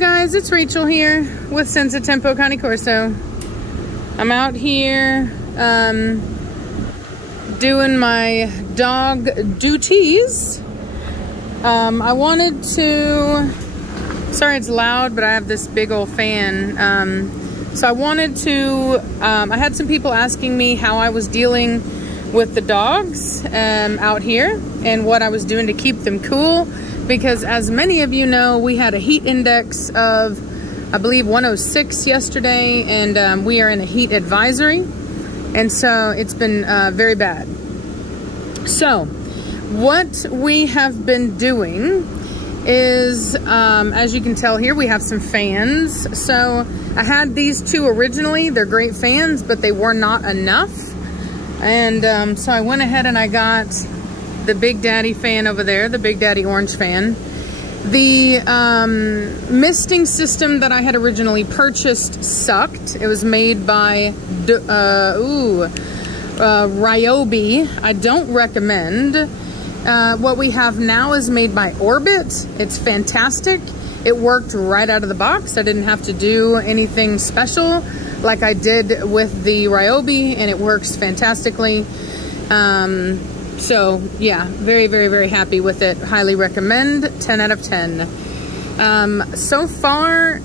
guys, it's Rachel here with Senza Tempo Cane Corso. I'm out here doing my dog duties. I wanted to, sorry it's loud, but I have this big old fan. So I wanted to, I had some people asking me how I was dealing with the dogs out here and what I was doing to keep them cool. Because as many of you know, we had a heat index of, I believe, 106 yesterday, and we are in a heat advisory. And so it's been very bad. So what we have been doing is, as you can tell here, we have some fans. So I had these two originally. They're great fans, but they were not enough. And so I went ahead and I got the Big Daddy fan over there, the Big Daddy orange fan. The misting system that I had originally purchased sucked. It was made by Ryobi. I don't recommend. What we have now is made by Orbit. It's fantastic. It worked right out of the box. I didn't have to do anything special like I did with the Ryobi, and it works fantastically. So yeah, very, very, very happy with it. Highly recommend, 10 out of 10. So far,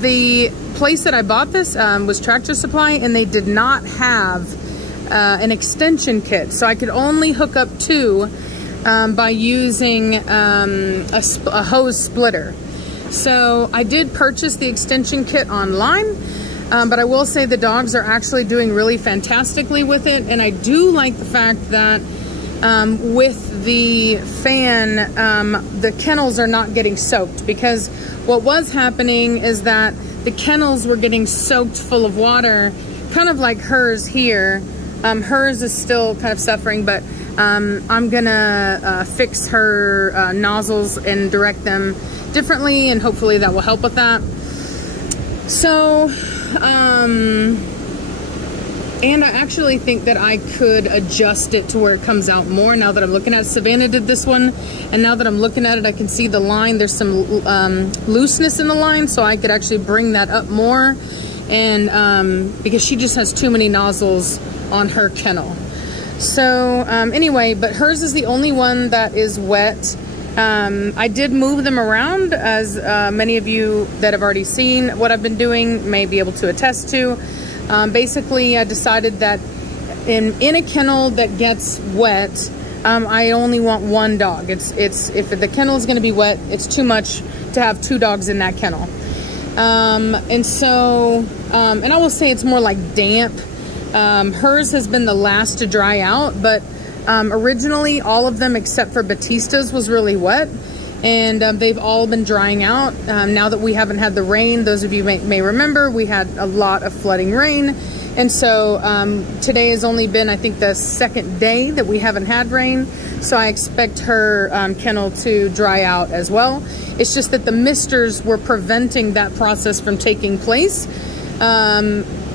the place that I bought this was Tractor Supply, and they did not have an extension kit. So I could only hook up two by using a hose splitter. So I did purchase the extension kit online, but I will say the dogs are actually doing really fantastically with it. And I do like the fact that with the fan, the kennels are not getting soaked, because what was happening is that the kennels were getting soaked full of water, kind of like hers here. Hers is still kind of suffering, but I'm gonna fix her nozzles and direct them differently, and hopefully that will help with that. So, and I actually think that I could adjust it to where it comes out more now that I'm looking at it. Savannah did this one, and now that I'm looking at it, I can see the line. There's some looseness in the line, so I could actually bring that up more. And because she just has too many nozzles on her kennel. So anyway, but hers is the only one that is wet. I did move them around, as many of you that have already seen what I've been doing may be able to attest to. Basically, I decided that in a kennel that gets wet, I only want one dog. If the kennel is going to be wet, it's too much to have two dogs in that kennel. And so, and I will say it's more like damp. Hers has been the last to dry out, but originally all of them except for Batista's was really wet. And they've all been drying out. Now that we haven't had the rain, those of you may remember, we had a lot of flooding rain. And so today has only been, I think, the second day that we haven't had rain. So I expect her kennel to dry out as well. It's just that the misters were preventing that process from taking place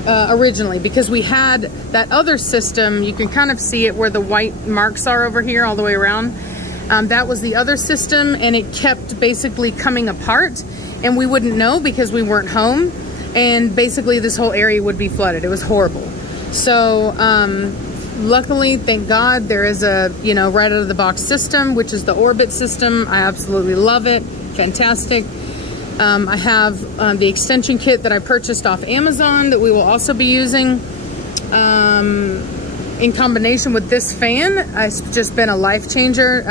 originally, because we had that other system. You can kind of see it where the white marks are over here all the way around. That was the other system, and it kept basically coming apart, and we wouldn't know because we weren't home, and basically this whole area would be flooded. It was horrible. So luckily, thank God, there is a, you know, right out of the box system, which is the Orbit system. I absolutely love it. Fantastic. I have the extension kit that I purchased off Amazon that we will also be using. In combination with this fan, it's just been a life changer.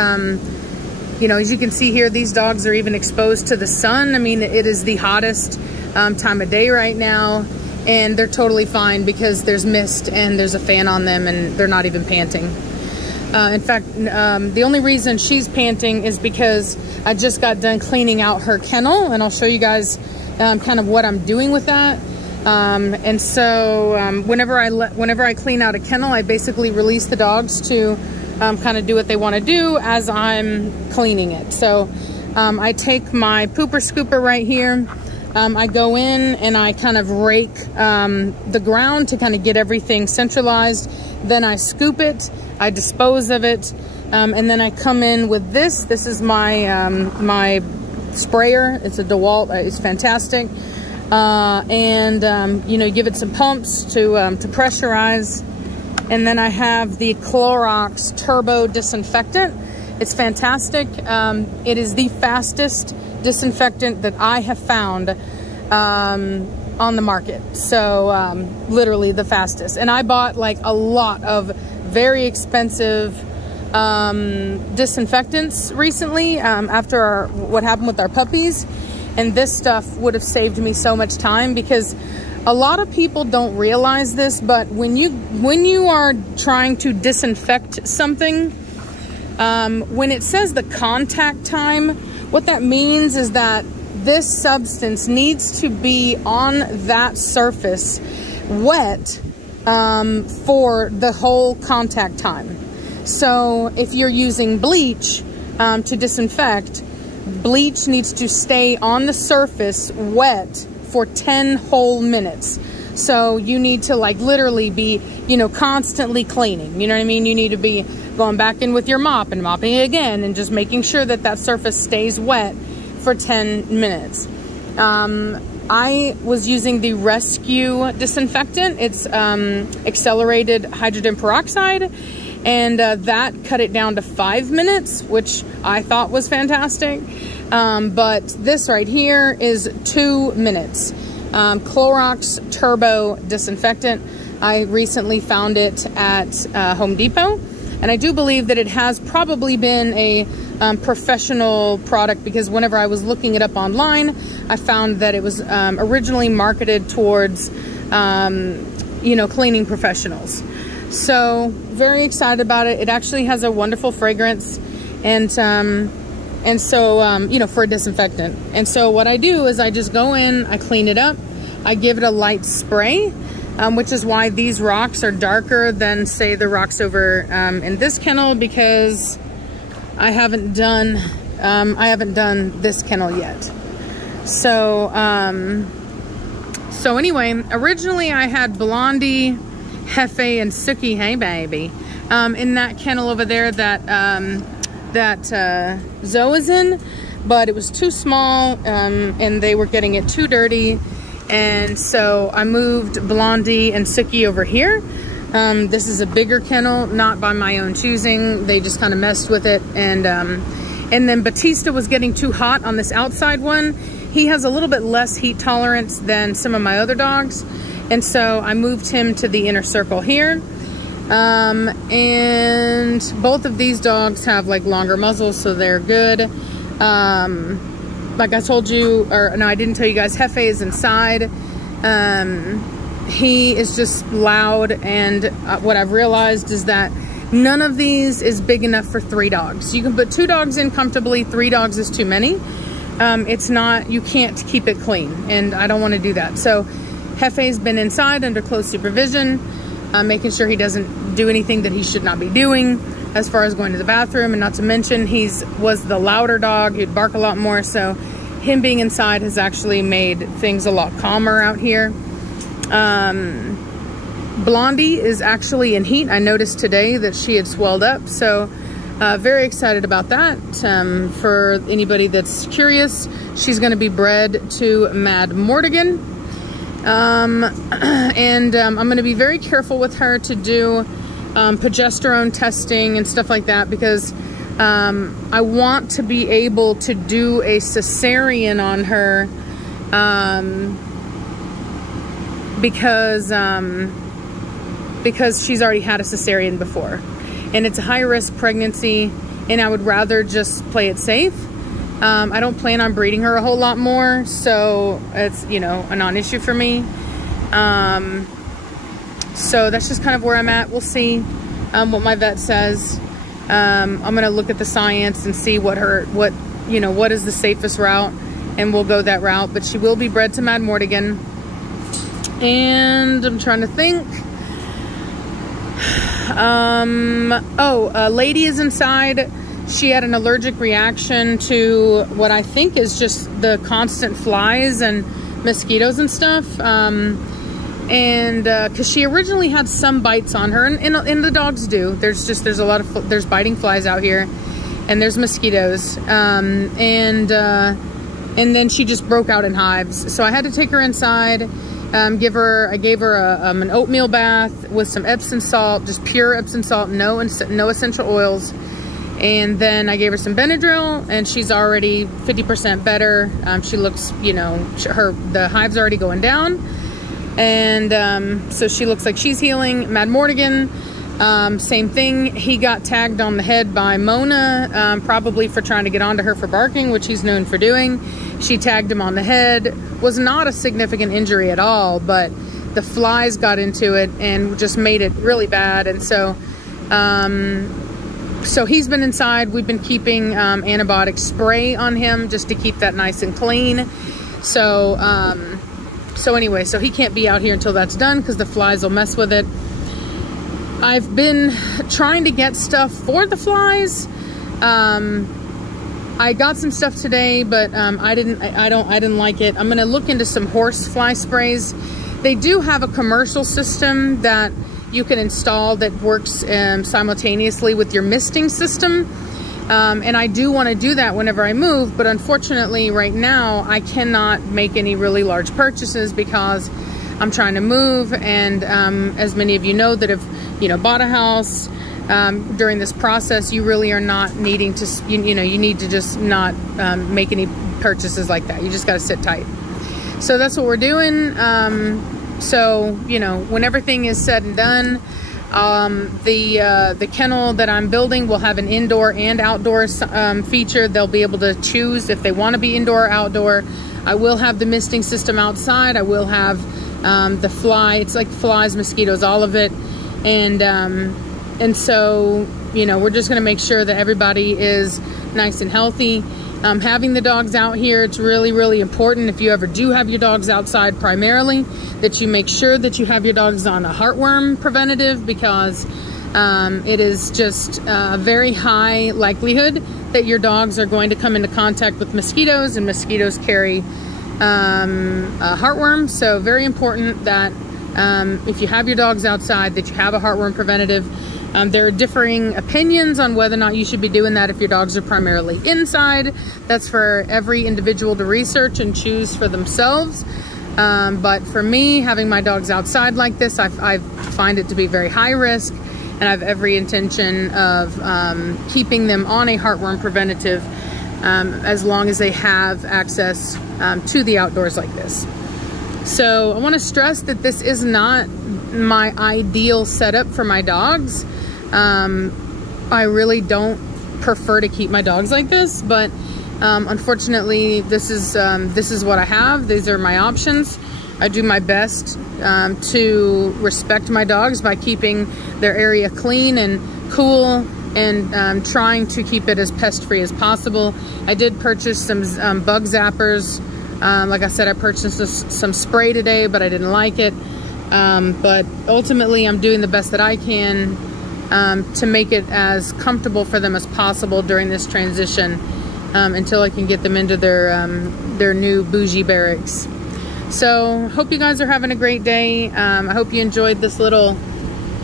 You know, as you can see here, these dogs are even exposed to the sun. I mean, it is the hottest time of day right now, and they're totally fine because there's mist and there's a fan on them, and they're not even panting. In fact, the only reason she's panting is because I just got done cleaning out her kennel, and I'll show you guys kind of what I'm doing with that. And so whenever I clean out a kennel, I basically release the dogs to kind of do what they want to do as I'm cleaning it. So I take my pooper scooper right here. I go in and I kind of rake the ground to kind of get everything centralized. Then I scoop it, I dispose of it, and then I come in with this. This is my my sprayer. It's a DeWalt. It's fantastic. You know, give it some pumps to pressurize. And then I have the Clorox Turbo Disinfectant. It's fantastic. It is the fastest disinfectant that I have found on the market. So literally the fastest. And I bought like a lot of very expensive disinfectants recently after what happened with our puppies. And this stuff would have saved me so much time, because a lot of people don't realize this, but when you are trying to disinfect something, when it says the contact time, what that means is that this substance needs to be on that surface wet for the whole contact time. So if you're using bleach to disinfect, bleach needs to stay on the surface wet for 10 whole minutes. So you need to like literally be, you know, constantly cleaning. You know what I mean? You need to be going back in with your mop and mopping again and just making sure that that surface stays wet for 10 minutes. I was using the Rescue disinfectant. It's accelerated hydrogen peroxide. And that cut it down to 5 minutes, which I thought was fantastic. But this right here is 2 minutes. Clorox Turbo Disinfectant. I recently found it at Home Depot. And I do believe that it has probably been a professional product, because whenever I was looking it up online, I found that it was originally marketed towards, you know, cleaning professionals. So very excited about it. It actually has a wonderful fragrance, and so you know, for a disinfectant. And so what I do is I just go in, I clean it up, I give it a light spray, which is why these rocks are darker than say the rocks over in this kennel, because I haven't done this kennel yet. So so anyway, originally I had Blondie, Hefe, and Suki, hey baby, in that kennel over there that Zoe is in, but it was too small, and they were getting it too dirty, and so I moved Blondie and Suki over here. This is a bigger kennel, not by my own choosing. They just kind of messed with it, and then Batista was getting too hot on this outside one. He has a little bit less heat tolerance than some of my other dogs. And so I moved him to the inner circle here. And both of these dogs have like longer muzzles, so they're good. Like I told you, or no, I didn't tell you guys, Hefe is inside. He is just loud, and what I've realized is that none of these is big enough for 3 dogs. You can put 2 dogs in comfortably, 3 dogs is too many. It's not, you can't keep it clean, and I don't want to do that. So Hefe's been inside under close supervision, making sure he doesn't do anything that he should not be doing as far as going to the bathroom. And not to mention, was the louder dog. He'd bark a lot more, so him being inside has actually made things a lot calmer out here. Blondie is actually in heat. I noticed today that she had swelled up, so very excited about that. For anybody that's curious, she's going to be bred to Mad Mortigan. I'm going to be very careful with her to do progesterone testing and stuff like that, because I want to be able to do a cesarean on her, because she's already had a cesarean before, and it's a high-risk pregnancy, and I would rather just play it safe. I don't plan on breeding her a whole lot more, so it's, you know, a non-issue for me. So that's just kind of where I'm at. We'll see what my vet says. I'm gonna look at the science and see what is the safest route, and we'll go that route. But she will be bred to Mad Mortigan. And I'm trying to think. Lady is inside. She had an allergic reaction to what I think is just the constant flies and mosquitoes and stuff. Because she originally had some bites on her, and the dogs do. There's a lot of biting flies out here, and there's mosquitoes. and then she just broke out in hives. So I had to take her inside. I gave her an oatmeal bath with some Epsom salt, just pure Epsom salt, no essential oils. And then I gave her some Benadryl, and she's already 50% better. She looks, you know, the hives are already going down. And so she looks like she's healing. Mad Mortigan, same thing. He got tagged on the head by Mona, probably for trying to get onto her for barking, which he's known for doing. She tagged him on the head. Was not a significant injury at all, but the flies got into it and just made it really bad. And so so he's been inside. We've been keeping antibiotic spray on him just to keep that nice and clean. So anyway, so he can't be out here until that's done because the flies will mess with it. I've been trying to get stuff for the flies. I got some stuff today, but I didn't like it. I'm gonna look into some horse fly sprays. They do have a commercial system that you can install that works simultaneously with your misting system. And I do want to do that whenever I move, but unfortunately right now I cannot make any really large purchases because I'm trying to move. And as many of you know that have, you know, bought a house, during this process, you really are not needing to, you need to just not make any purchases like that. You just got to sit tight. So that's what we're doing. So, you know, when everything is said and done, the kennel that I'm building will have an indoor and outdoor feature. They'll be able to choose if they want to be indoor or outdoor. I will have the misting system outside. I will have the fly. It's like flies, mosquitoes, all of it. And so, you know, we're just going to make sure that everybody is nice and healthy. Having the dogs out here, it's really, really important if you ever do have your dogs outside primarily, that you make sure that you have your dogs on a heartworm preventative, because it is just a very high likelihood that your dogs are going to come into contact with mosquitoes, and mosquitoes carry heartworm. So very important that if you have your dogs outside, that you have a heartworm preventative. There are differing opinions on whether or not you should be doing that if your dogs are primarily inside. That's for every individual to research and choose for themselves. But for me, having my dogs outside like this, I find it to be very high risk, and I have every intention of keeping them on a heartworm preventative as long as they have access to the outdoors like this. So I want to stress that this is not my ideal setup for my dogs. I really don't prefer to keep my dogs like this, but unfortunately this is what I have. These are my options. I do my best to respect my dogs by keeping their area clean and cool, and trying to keep it as pest-free as possible. I did purchase some bug zappers. Like I said, I purchased some spray today, but I didn't like it. But ultimately, I'm doing the best that I can to make it as comfortable for them as possible during this transition until I can get them into their new bougie barracks. So, hope you guys are having a great day. I hope you enjoyed this little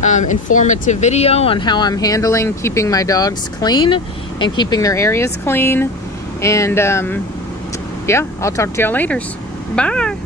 informative video on how I'm handling keeping my dogs clean and keeping their areas clean. And yeah, I'll talk to y'all later. Bye.